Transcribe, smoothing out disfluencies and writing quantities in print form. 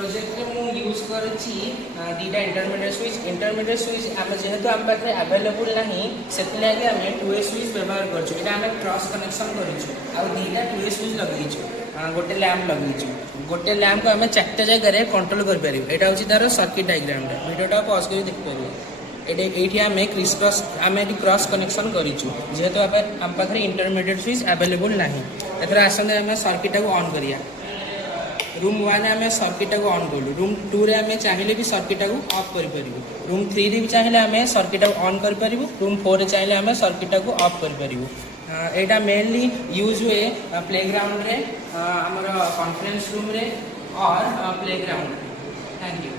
Project रे मु use करछि दीटा इंटरमीडिएट स्विच आम जेहेतु आम पाखे अवेलेबल नहीं से आगे आम 2A स्विच व्यवहार करछु एटा आम क्रॉस कनेक्शन करिछु आ दीटा 2A स्विच लगेछु गोटे लैम्प लगेछु गोटे लैम्प को आम 4टा जगह कंट्रोल कर पारिबु एटा होछि तार सर्किट डायग्राम वीडियोटा पॉज कर देख पारिबु एठी आम क्रॉस कनेक्शन करिछु जेहेतु आम पाखे इंटरमीडिएट स्विच अवेलेबल नहीं एथरा आसंदे आम सर्किट को ऑन करिया रूम 1 आम सर्किट को ऑन कलु रूम 2 रे आम चाहिए भी सर्किट को ऑफ कर पारिबु रूम 3 रे भी चाहिए आम सर्किट को ऑन कर पारिबु रूम 4 रे चाहिए आम सर्किट को ऑफ कर पारिबु एटा मेनली यूज हुए प्लेग्राउंड रे हमर कॉन्फ्रेंस रूम रे और प्लेग्राउंड। Thank you.